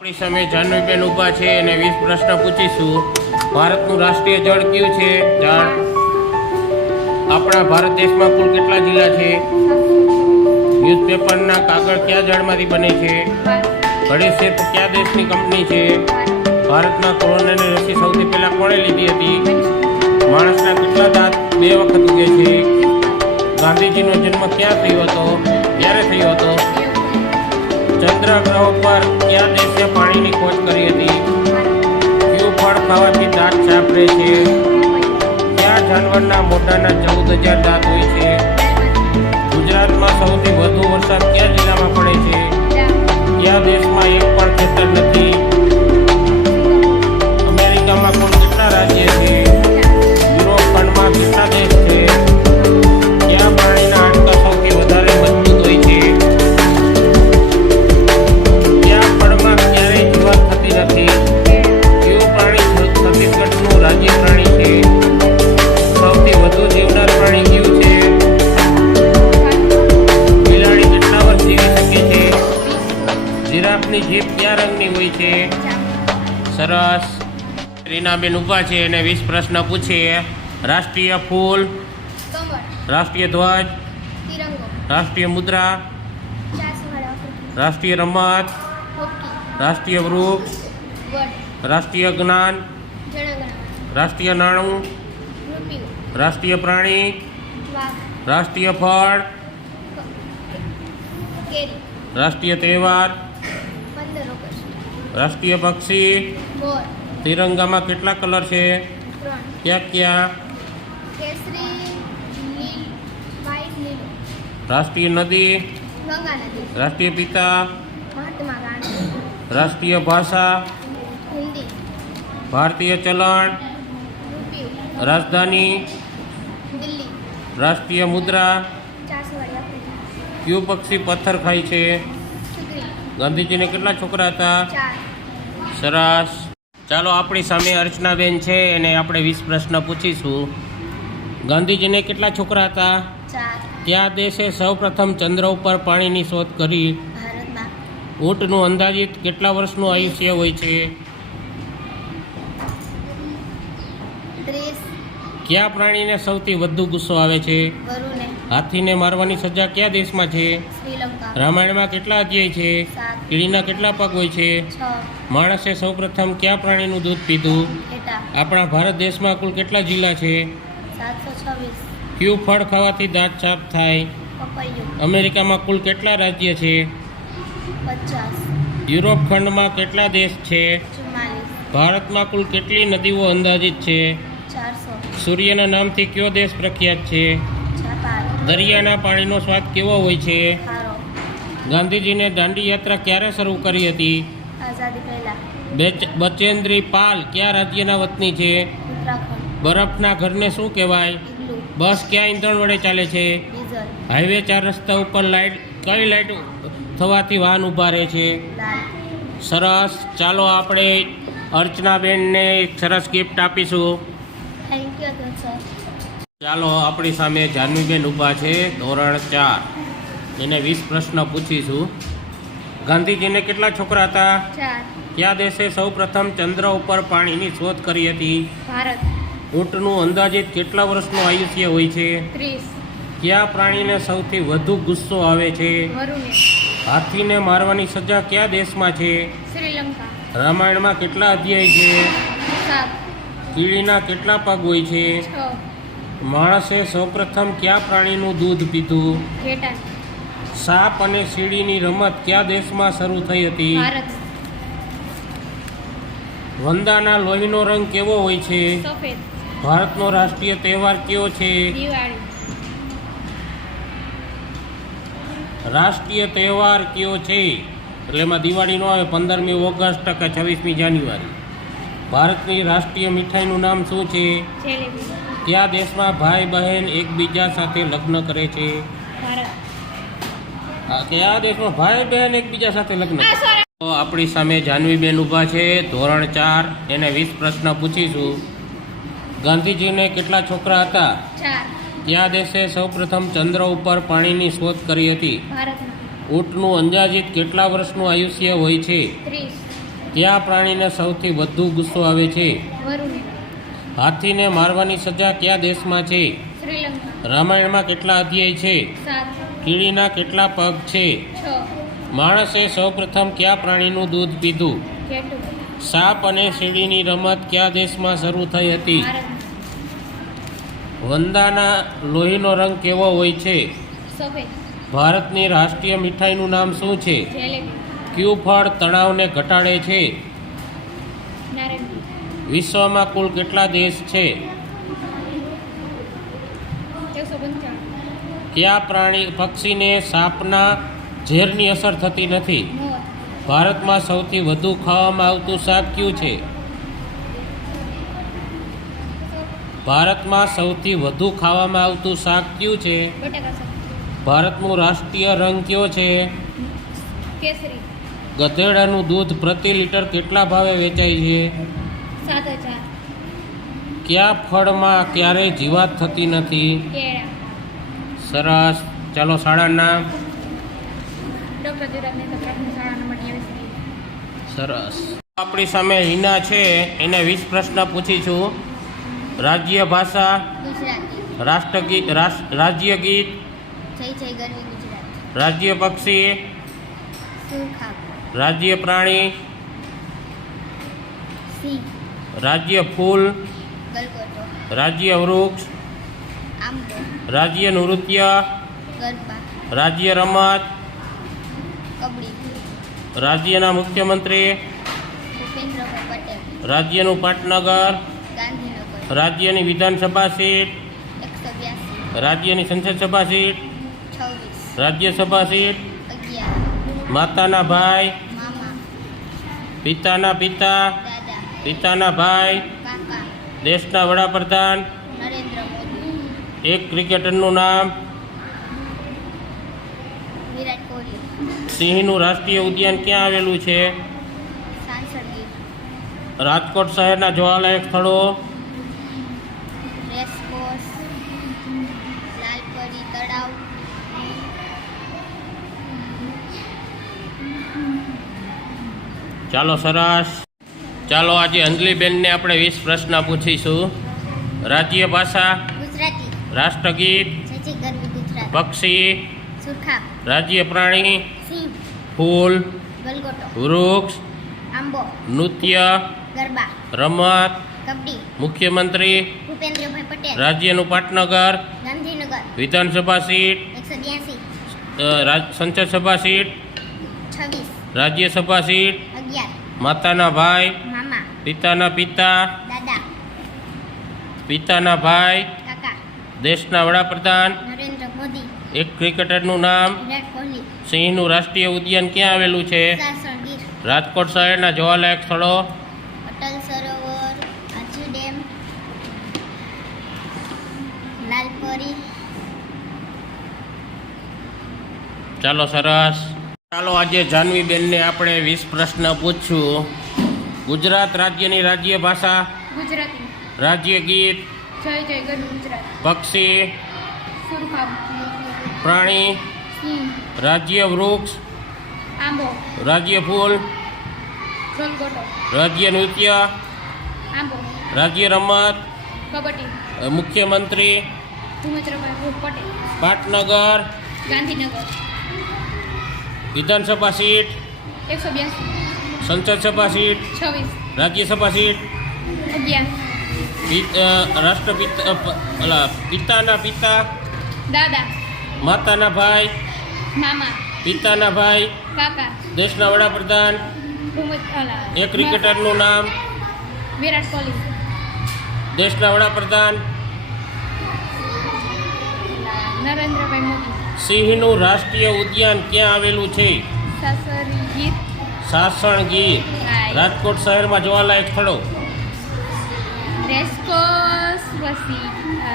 આપણી સામે જાહ્નવીબેન ઊભા છે અને વીસ પ્રશ્ન પૂછીશું. ભારતનું રાષ્ટ્રીય જળ કયું છે? જળ આપણા ભારત દેશમાં કુલ કેટલા જિલ્લા છે? ન્યૂઝપેપરના કાગળ કયા જળમાંથી બને છે? ઘડી શિલ્પ કયા દેશની કંપની છે? ભારતમાં કોરોનાની રસી સૌથી પહેલા કોણે લીધી હતી? માણસના કેટલા દાંત બે વખત ઉગે છે? ગાંધીજીનો જન્મ ક્યાં થયો હતો? ક્યારે થયો હતો? ચંદ્ર ગ્રહ પર કયા દેશે પાણીની ખોજ કરી હતી. કયું ફળ ખાવાથી દાંત સાફ રહે છે. કયા જાનવરના મોટાના ચૌદ હજાર દાંત હોય છે. ગુજરાતમાં સૌથી વધુ વરસાદ કયા જિલ્લામાં પડે છે? કયા દેશમાં એક રીનાબેન ઊભા છે અને વીસ પ્રશ્ન પૂછીએ રાષ્ટ્રીય ફૂલ કમળ રાષ્ટ્રીય ધ્વજ તિરંગો રાષ્ટ્રીય મુદ્રા ચાસવાડા આફ્રિકી રાષ્ટ્રીય રમત હોકી રાષ્ટ્રીય વૃક્ષ વડ રાષ્ટ્રીય જ્ઞાન જનગણના રાષ્ટ્રીય નાણું રૂપિયો રાષ્ટ્રીય પ્રાણી વાઘ રાષ્ટ્રીય ફળ કેરી રાષ્ટ્રીય તહેવાર પંદર ઓગસ્ટ રાષ્ટ્રીય પક્ષી મોર તિરંગામાં કેટલા કલર છે? ક્યાં ક્યાં? રાષ્ટ્રીય નદી? રાષ્ટ્રીય પિતા? રાષ્ટ્રીય ભાષા? ભારતીય ચલણ? રાજધાની? રાષ્ટ્રીય મુદ્રા? કયું પક્ષી પથ્થર ખાય છે? ગાંધીજીને કેટલા છોકરા હતા? સરસ. ચાલો આપણી સામે અર્ચનાબેન છે અને આપણે વીસ પ્રશ્ન પૂછીશું. ગાંધીજીને કેટલા છોકરા હતા? ત્યાં દેશે સૌપ્રથમ ચંદ્ર ઉપર પાણીની શોધ કરી? ઊંટનું અંદાજિત કેટલા વર્ષનું આયુષ્ય હોય છે? કયા પ્રાણીને સૌથી વધુ ગુસ્સો આવે છે? હાથીને મારવાની સજા કયા દેશમાં છે? રામાયણમાં કેટલા અધ્યાય છે? કીડીના કેટલા પગ હોય છે? માણસે સૌપ્રથમ કયા પ્રાણીનું દૂધ પીધું? આપણા ભારત દેશમાં કુલ કેટલા જિલ્લા છે? કયું ફળ ખાવાથી દાંત સાફ થાય? અમેરિકામાં કુલ કેટલા રાજ્ય છે? યુરોપ ખંડમાં કેટલા દેશ છે? ભારતમાં કુલ કેટલી નદીઓ અંદાજિત છે? સૂર્યના નામથી કયો દેશ પ્રખ્યાત છે? દરિયાના પાણીનો સ્વાદ કેવો હોય છે? ગાંધીજીને દાંડી યાત્રા ક્યારે શરૂ કરી હતી? બેચ- બચેન્દ્રી પાલ કયા રાજ્યના વતની છે? બરફના ઘરને શું કહેવાય? બસ ક્યાં ઈંધણ વડે ચાલે છે? હાઈવે ચાર રસ્તા ઉપર લાઈટ કઈ લાઇટ થવાથી વાહન ઊભા રહે છે? સરસ. ચાલો આપણે અર્ચનાબેનને એક સરસ ગિફ્ટ આપીશું. થેન્ક યુ સર ચાલો આપણી સામે જાનવીબેન ઊભા છે ધોરણ ચાર. એને વીસ પ્રશ્ન પૂછીશું. ગાંધીજીને કેટલા છોકરા હતા? કયા દેશે સૌપ્રથમ ચંદ્ર ઉપર પાણીની શોધ કરી હતી? ઊંટનું અંદાજિત કેટલા વર્ષનું આયુષ્ય હોય છે? કયા પ્રાણીને સૌથી વધુ ગુસ્સો આવે છે? હાથીને મારવાની સજા કયા દેશમાં છે? રામાયણમાં કેટલા અધ્યાય છે? કીડીના કેટલા પગ હોય છ. માણસે સૌપ્રથમ કયા પ્રાણીનું દૂધ પીધું? સાપ અને સીડીની રમત કયા દેશમાં શરૂ થઈ હતી? વંદાના લોહીનો રંગ કેવો હોય છે? ભારતનો રાષ્ટ્રીય તહેવાર કયો છે? રાષ્ટ્રીય તહેવાર કયો છે? એટલે એમાં દિવાળીનો આવે પંદરમી ઓગસ્ટ કે છવ્વીસમી જાન્યુઆરી. ભારતની રાષ્ટ્રીય મીઠાઈનું નામ શું છે? કયા દેશમાં ભાઈ બહેન એકબીજા સાથે લગ્ન કરે છે? કયા દેશમાં ભાઈ બહેન એકબીજા સાથે લગ્ન તો આપણી સામે જાનવીબેન ઊભા છે ધોરણ ચાર. એને વીસ પ્રશ્ન પૂછીશું. ગાંધીજીને કેટલા છોકરા હતા? કયા દેશે સૌપ્રથમ ચંદ્ર ઉપર પાણીની શોધ કરી હતી? ઊંટનું અંદાજિત કેટલા વર્ષનું આયુષ્ય હોય છે? ત્યાં કયા પ્રાણીને સૌથી વધુ ગુસ્સો આવે છે? હાથીને મારવાની સજા કયા દેશમાં છે? રામાયણમાં કેટલા અધ્યાય છે? કીડીના કેટલા પગ છે? માણસે સૌપ્રથમ કયા પ્રાણીનું દૂધ પીધું? સાપ અને સીડીની રમત કયા દેશમાં શરૂ થઈ હતી? વંદાના લોહીનો રંગ કેવો હોય છે? ભારતની રાષ્ટ્રીય મીઠાઈનું નામ શું છે? કયું ફળ તણાવને ઘટાડે છે. વિશ્વમાં કુલ કેટલા દેશ છે? કયા પ્રાણી પક્ષીને સાપના ઝેરની અસર થતી નથી? ભારતમાં સૌથી વધુ ખાવામાં આવતું શાક કયું છે? ભારતમાં સૌથી વધુ ખાવામાં આવતું શાક કયું છે? ભારતનું રાષ્ટ્રીય રંગ કયો છે? કેસરી. ગધેડાનું દૂધ પ્રતિ લીટર કેટલા ભાવે વેચાય છે? કયા ફળમાં ક્યારેય જીવાત થતી નથી? સરસ. ચાલો શાળાના સરસ. આપણી સામે હિના છે. એને વીસ પ્રશ્ન પૂછીશું રાજ્ય ભાષા? રાષ્ટ્રગીત રાષ્ટ્ર રાજ્ય ગીત? રાજ્ય પક્ષી? રાજ્ય પ્રાણી? રાજ્ય ફૂલ? રાજ્ય વૃક્ષ રાજ્ય નૃત્ય રાજ્ય રમત રાજ્યના મુખ્યમંત્રી રાજ્યનું પાટનગર રાજ્યની વિધાનસભા સીટ રાજ્યની સંસદ સભા સીટ રાજ્યસભા સીટ માતાના ભાઈ પિતાના પિતા પિતાના ભાઈ દેશના વડાપ્રધાન એક ક્રિકેટરનું નામ સિંહનું રાષ્ટ્રીય ઉદ્યાન ક્યાં આવેલું છે? રાજકોટ શહેરના જોવાલાયક સ્થળો? ચાલો સરસ. ચાલો આજે અંજલિબેનને આપણે વીસ પ્રશ્ન પૂછીશું. રાજ્ય ભાષા રાષ્ટ્રગીત પક્ષી રાજ્ય પ્રાણી ફૂલ વૃક્ષ નૃત્ય રમત મુખ્યમંત્રી રાજ્યનું પાટનગર ગાંધીનગર વિધાનસભા સીટ સંસદ સભા સીટ રાજ્યસભા સીટ માતાના ભાઈ પિતાના પિતા દાદા પિતાના ભાઈ કાકા દેશના વડાપ્રધાન નરેન્દ્ર મોદી એક ક્રિકેટરનું નામ વિરાટ કોહલી સિંહનું રાષ્ટ્રીય ઉદ્યાન ક્યાં આવેલું છે? રાજકોટ શહેરના જોવાલાયક સ્થળો? અટલ સરોવર આજી ડેમ લાલપરી. ચાલો સરસ. ચાલો આજે જાનવીબેનને આપણે વીસ પ્રશ્ન પૂછશું. ગુજરાત રાજ્યની રાજ્ય ભાષા. ગુજરાતી. રાજ્ય ગીત. જય જય ગરવી ગુજરાત. પક્ષી. પ્રાણી. રાજ્ય વૃક્ષ. આંબો. રાજ્ય ફૂલ. રાજ્ય નૃત્ય. આંબો. રાજ્ય રમત. કબડ્ડી. મુખ્યમંત્રી. પાટનગર. ગાંધીનગર. વિધાનસભા સીટ. એકસો બ્યાસી. સંસદ સભા સીટ રાજ્યસભા સીટ રાષ્ટ્રપિતા અલા, પિતાના પિતા દાદા. માતાના ભાઈ મામા. પિતાના ભાઈ કાકા. દેશના વડાપ્રધાન એ ક્રિકેટરનું નામ વિરાટ કોહલી. દેશના વડાપ્રધાન નરેન્દ્રભાઈ મોદી. સિંહનું રાષ્ટ્રીય ઉદ્યાન ક્યાં આવેલું છે? સાસણ ગીર રાજકોટ શહેરમાં જોવાલાયક સ્થળો.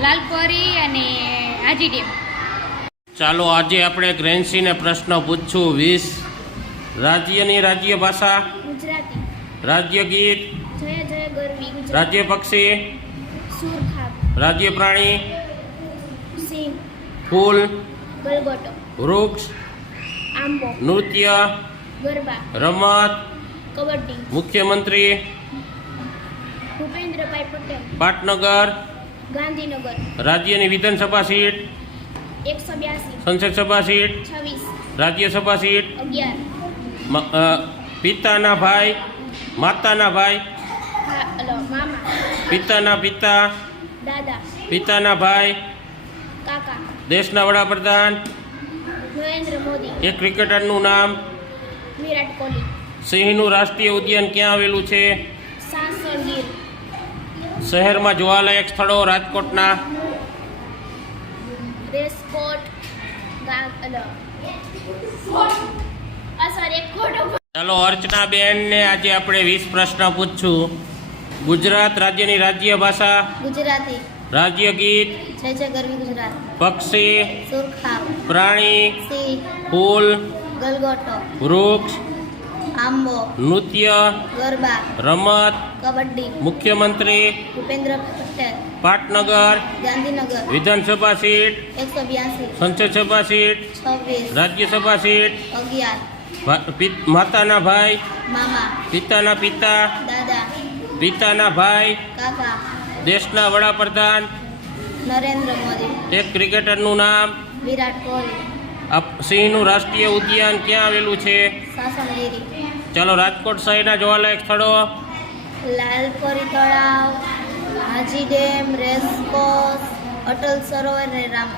લાલપરી અને આજી ડેમ ચાલો આજે આપણે ગ્રેન્સીને પ્રશ્ન પૂછશું. વીસ રાજ્યની રાજ્ય ભાષા? ગુજરાતી. રાજ્ય ગીત? જય જય ગરવી રાજ્ય પક્ષી? રાજ્ય પ્રાણી? સિંહ. ફૂલ? ગલગોટો. વૃક્ષ? આંબો. નૃત્ય? ગરબા રમત કબડ્ડી મુખ્યમંત્રી ભૂપેન્દ્રભાઈ પટેલ પાટનગર ગાંધીનગર રાજ્યની વિધાનસભા સીટ એકસો બ્યાસી સંસદ સભા સીટ છવ્વીસ રાજ્યસભા સીટ અગિયાર પિતાના ભાઈ માતાના ભાઈ પિતાના પિતા દાદા પિતાના ભાઈ કાકા દેશના વડાપ્રધાન નરેન્દ્ર મોદી એક ક્રિકેટરનું નામ વિરાટ કોહલી. સિંહનું રાષ્ટ્રીય ઉદ્યાન ક્યાં આવેલું છે? સાસણ ગીર શહેરમાં જોવાલાયક સ્થળો રાજકોટના? રેસકોટ ચાલો અર્ચના બેનને આજે આપણે વીસ પ્રશ્ન પૂછશું. ગુજરાત રાજ્યની રાજ્ય ભાષા? ગુજરાતી. રાજ્ય ગીત? જય જય ગરવી ગુજરાત. પક્ષી? પ્રાણી? ફૂલ? ગલગોટો વૃક્ષ આંબો નૃત્ય ગરબા રમત કબડ્ડી મુખ્યમંત્રી ભૂપેન્દ્ર પટેલ પાટનગર ગાંધીનગર વિધાનસભા સીટ એકસો બ્યાસી સંસદ સભા સીટ છવ્વીસ રાજ્યસભા સીટ અગિયાર માતાના ભાઈ મામા પિતાના પિતા દાદા પિતાના ભાઈ કાકા દેશના વડાપ્રધાન નરેન્દ્ર મોદી એક ક્રિકેટરનું નામ વિરાટ કોહલી સિંહનું રાષ્ટ્રીય ઉદ્યાન ક્યાં આવેલું છે? ચાલો રાજકોટ શહેરના જોવાલાયક સ્થળો. લાલપરી તળાવ હાજી ડેમ રેસકોસ અટલ સરોવર ને રામ